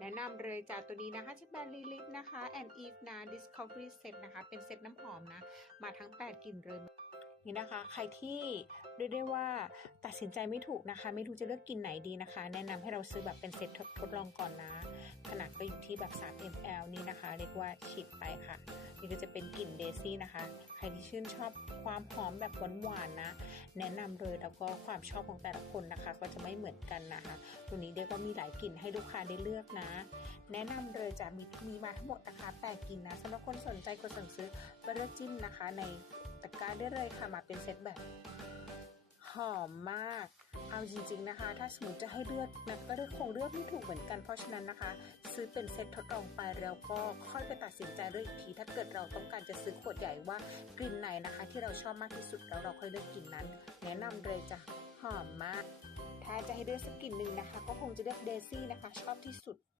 แนะนำเลยจากตัวนี้นะคะชื่อแบรนด์ลิลิตนะคะ and Eve นะ Discovery Set นะคะ เป็นเซตน้ำหอมนะ มาทั้ง 8กลิ่นเลยนี่นะคะ ใครที่เรียกได้ว่าตัดสินใจไม่ถูกนะคะ ไม่รู้จะเลือกกินไหนดีนะคะ แนะนำให้เราซื้อแบบเป็นเซตทดลองก่อนนะ ขนาดก็อยู่ที่แบบ 3 ml นี่นะคะ เรียกว่าฉีดไปค่ะ นี่ก็จะเป็นกลิ่นเดซี่นะคะ ใครที่ชื่นชอบความหอมแบบหวานๆนะ แนะนำเลยแล้วก็ความชอบของแต่ละคนนะคะ ก็จะไม่เหมือนกันนะคะตัวนี้เรียกว่ามีหลายกลิ่นให้ลูกค้าได้เลือกนะ แนะนำเลยจะมีมีมาทั้งหมดนะคะ8กลิ่นนะสำหรับคนสนใจกดสั่งซื้อก็เลือกจิ้มนะคะ ในตะกร้าได้เลยค่ะมาเป็นเซตแบบหอมมาก เอาจริงๆนะคะ ถ้าสมมติจะให้เลือกนะก็ได้คงเลือกไม่ถูกเหมือนกันเพราะฉะนั้นนะคะ ซื้อเป็นเซ็ตทดลองไปแล้วก็ค่อยไปตัดสินใจเลือกอีกที ถ้าเกิดเราต้องการจะซื้อขวดใหญ่ว่ากลิ่นไหนนะคะ ที่เราชอบมากที่สุดแล้วเราค่อยเลือกกลิ่นนั้น แนะนำเลยจ้ะหอมมาก ถ้าจะให้เลือกสักกลิ่นหนึ่งนะคะ ก็คงจะเลือกเดซี่นะคะ ชอบที่สุด